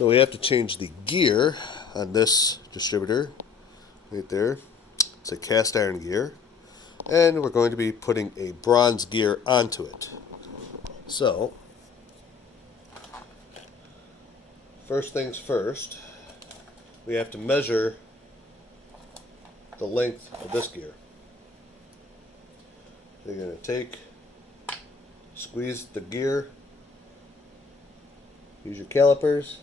So we have to change the gear on this distributor right there. It's a cast iron gear, and we're going to be putting a bronze gear onto it. So first things first, we have to measure the length of this gear. So you're going to squeeze the gear, use your calipers,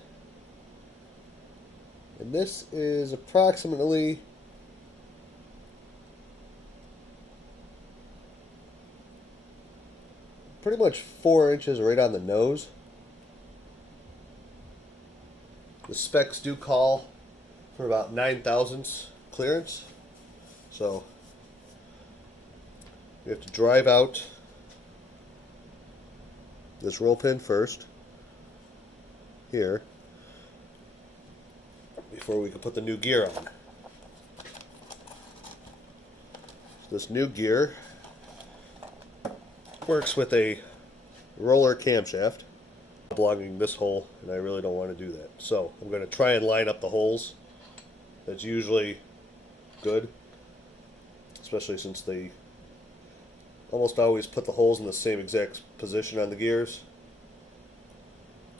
and this is approximately pretty much 4 inches right on the nose. The specs do call for about 9 thousandths clearance, so we have to drive out this roll pin first here before we can put the new gear on. This new gear works with a roller camshaft belonging this hole, and I really don't want to do that. So I'm going to try and line up the holes. That's usually good, especially since they almost always put the holes in the same exact position on the gears.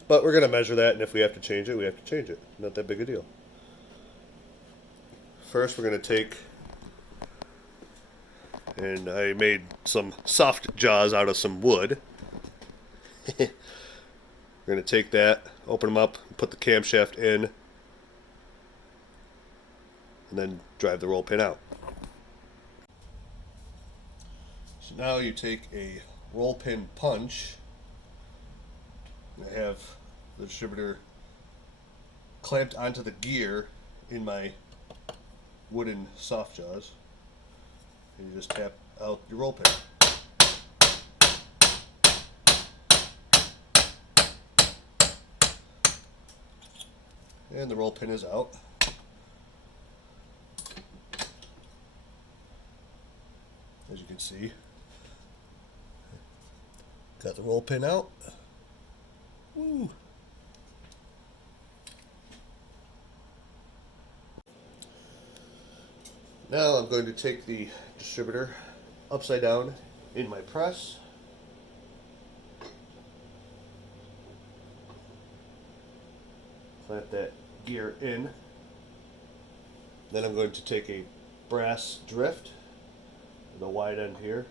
But we're going to measure that, and if we have to change it, we have to change it. Not that big a deal. First, we're going to take, and I made some soft jaws out of some wood. We're going to take that, open them up, put the camshaft in, and then drive the roll pin out. So now you take a roll pin punch. I have the distributor clamped onto the gear in my wooden soft jaws, and you just tap out your roll pin. And the roll pin is out. As you can see, got the roll pin out. Woo. Now I'm going to take the distributor upside down in my press. Clamp that gear in. Then I'm going to take a brass drift, the wide end here,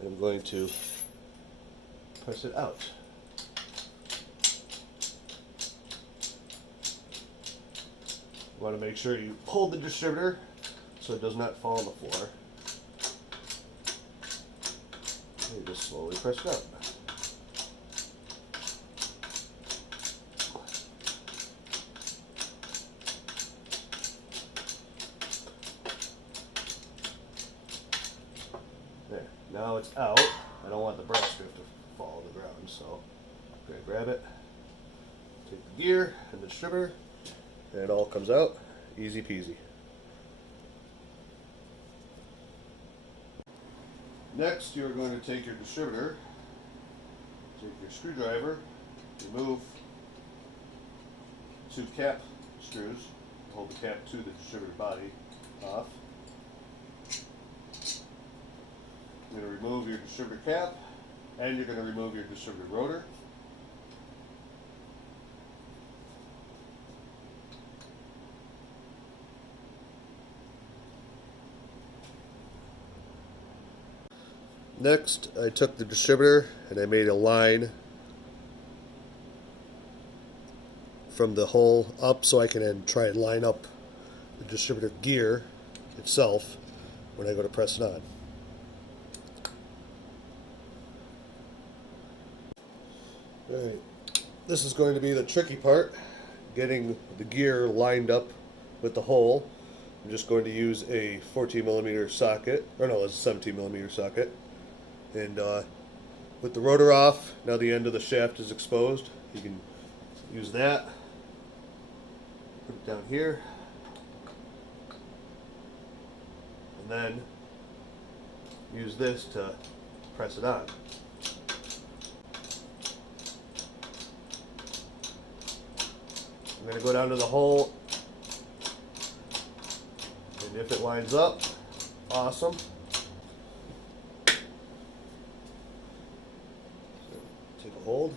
and I'm going to press it out. You want to make sure you hold the distributor so it does not fall on the floor. And you just slowly press it out. There, now it's out. I don't want the brass drift to fall on the ground, so I'm going to grab it, take the gear and the distributor, and it all comes out. Easy peasy. Next, you're going to take your distributor, take your screwdriver, remove 2 cap screws, hold the cap to the distributor body off. You're going to remove your distributor cap, and you're going to remove your distributor rotor. Next, I took the distributor and I made a line from the hole up so I can then try and line up the distributor gear itself when I go to press it on. Alright, this is going to be the tricky part, getting the gear lined up with the hole. I'm just going to use a 14mm socket, or no, it's a 17mm socket. And with the rotor off, now the end of the shaft is exposed. You can use that, put it down here, and then use this to press it on. I'm going to go down to the hole, and if it lines up, awesome. Take a hold,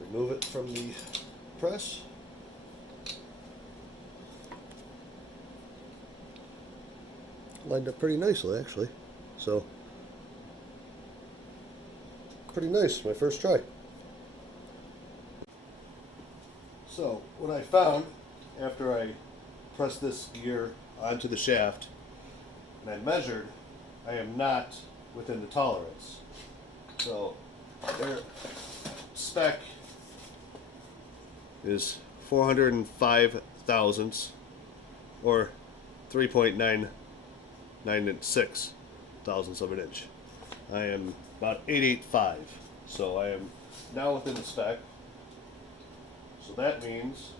remove it from the press. Lined up pretty nicely, actually. So, pretty nice, my first try. So, what I found after I pressed this gear onto the shaft and I measured, I am not within the tolerance. So, their spec is 405 thousandths, or 3.996 thousandths of an inch. I am about 885, so I am now within the spec. So that means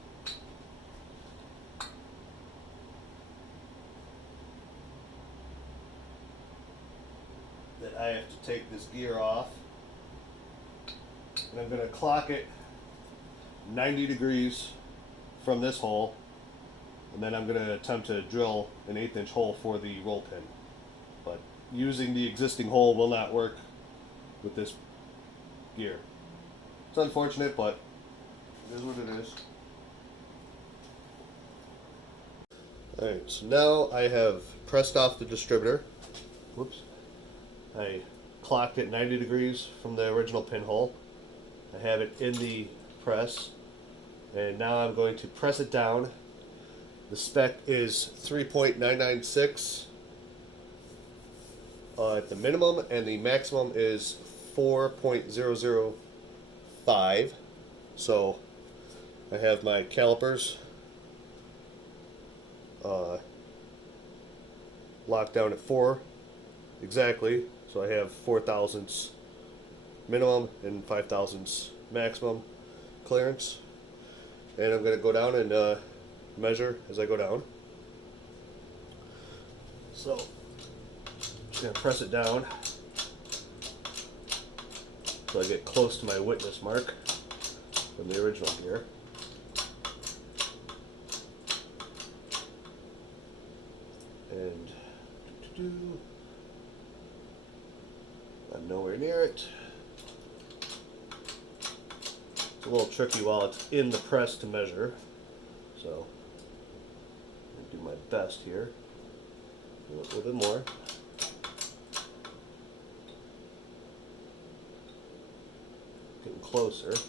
that I have to take this gear off, and I'm going to clock it 90 degrees from this hole, and then I'm going to attempt to drill an 1/8 inch hole for the roll pin. But using the existing hole will not work with this gear. It's unfortunate, but it is what it is. Alright, so now I have pressed off the distributor. Whoops. I clocked it 90 degrees from the original pinhole. I have it in the press, and now I'm going to press it down. The spec is 3.996 at the minimum, and the maximum is 4.005. So I have my calipers locked down at 4 exactly. So I have 4 thousandths minimum and 5 thousandths maximum clearance. And I'm going to go down and measure as I go down. So just going to press it down so I get close to my witness mark from the original gear. And I'm nowhere near it. It's a little tricky while it's in the press to measure, so I'm going to do my best here. A little bit more. Getting closer. As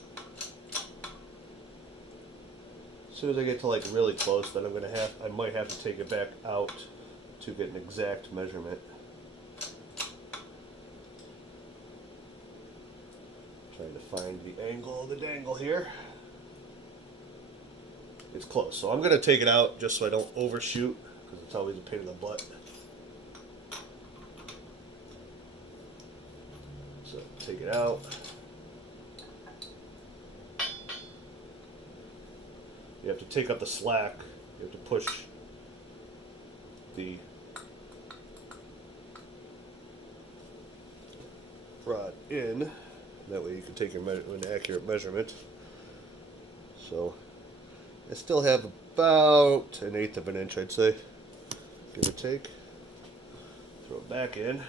soon as I get to like really close, then I might have to take it back out to get an exact measurement. Trying to find the angle of the dangle here. It's close, so I'm going to take it out just so I don't overshoot, because it's always a pain in the butt. So take it out. You have to take up the slack. You have to push the rod in. That way you can take an accurate measurement. So I still have about 1/8 of an inch, I'd say, give or take. Throw it back in.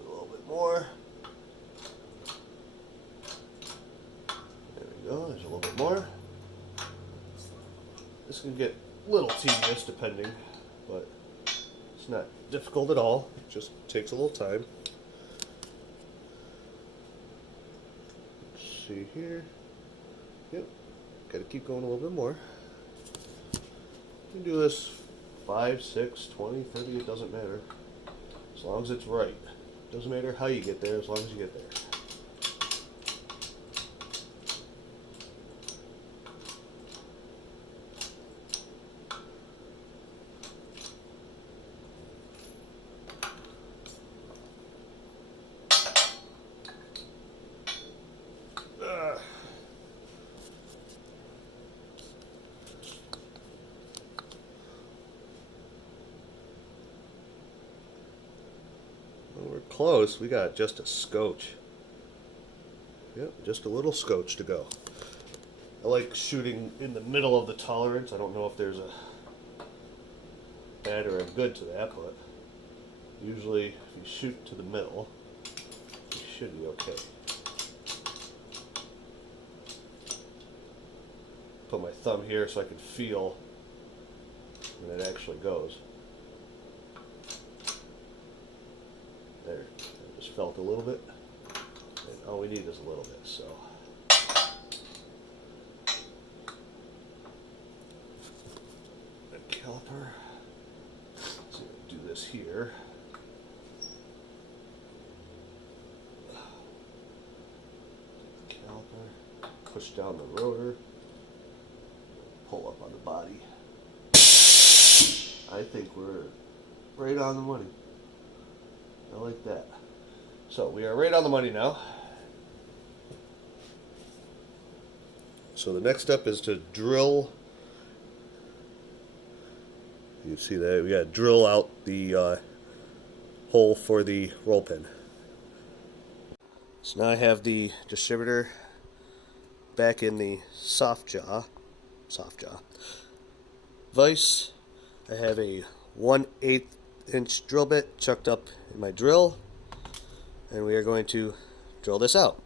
A little bit more. There we go, there's a little bit more. This can get a little tedious depending, but it's not difficult at all. It just takes a little time. Let's see here. Yep, gotta keep going a little bit more. You can do this 5, 6, 20, 30, it doesn't matter. As long as it's right. It doesn't matter how you get there, as long as you get there. close. We got just a scotch. Yep, just a little scotch to go. I like shooting in the middle of the tolerance. I don't know if there's a bad or a good to that, but usually if you shoot to the middle, you should be okay. Put my thumb here so I can feel when it actually goes. There, I just felt a little bit. And all we need is a little bit, so. The caliper. So do this here. Caliper. Push down the rotor. Pull up on the body. I think we're right on the money. I like that. So we are right on the money now. So the next step is to drill. You see that we got to drill out the hole for the roll pin. So now I have the distributor back in the soft jaw vise. I have a 1/8 inch drill bit chucked up in my drill, and we are going to drill this out.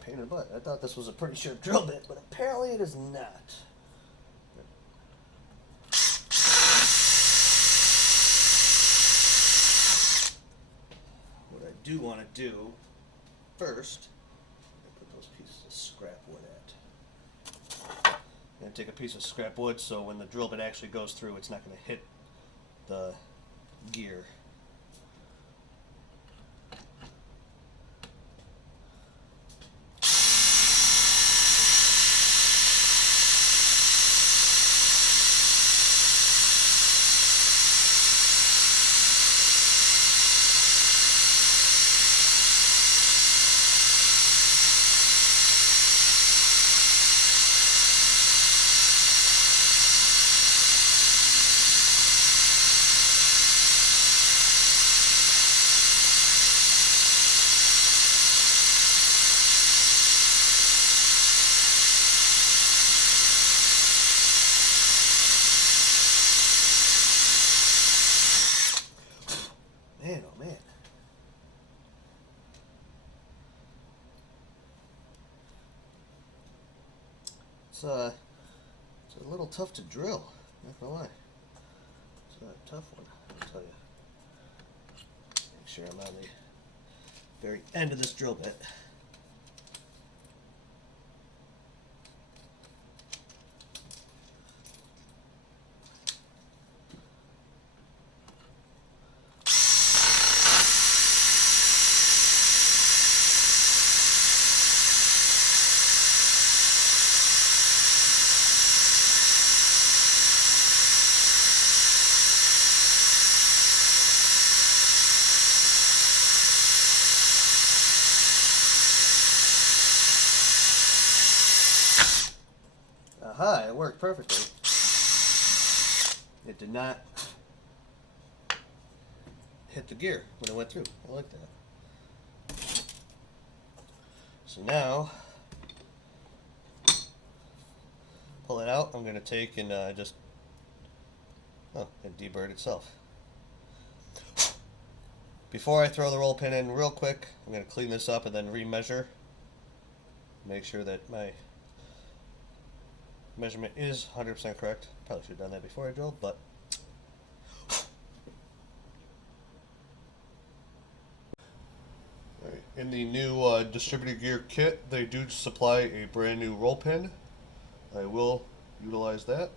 Pain in the butt. I thought this was a pretty sharp drill bit, but apparently it is not. What I do want to do first, I put those pieces of scrap wood at. I'm going to take a piece of scrap wood so when the drill bit actually goes through, it's not going to hit the gear. Man, oh man. It's a little tough to drill, not gonna lie. It's a tough one, I'll tell you. Make sure I'm on the very end of this drill bit. Aha, it worked perfectly. It did not hit the gear when it went through. I like that. So now, pull it out. I'm going to take and and deburr itself. Before I throw the roll pin in real quick, I'm going to clean this up and then remeasure. Make sure that my measurement is 100% correct. Probably should have done that before I drilled, but alright, In the new distributor gear kit, they do supply a brand new roll pin. I will utilize that.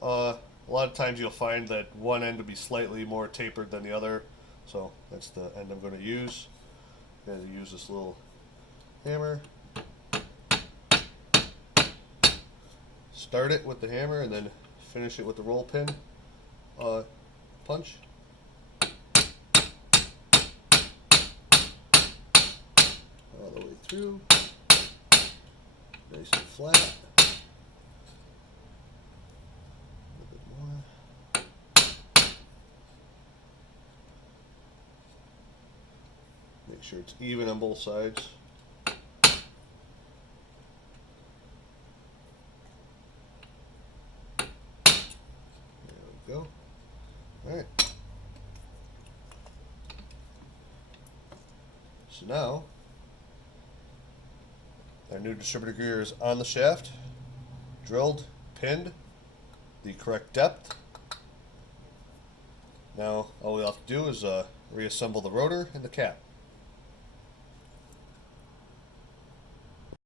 A lot of times you'll find that one end will be slightly more tapered than the other, so that's the end I'm going to use. I'm going to use this little hammer. Start it with the hammer and then finish it with the roll pin punch. All the way through, nice and flat. A bit more. Make sure it's even on both sides. There we go. All right. So now, our new distributor gear is on the shaft, drilled, pinned, the correct depth. Now all we have to do is reassemble the rotor and the cap.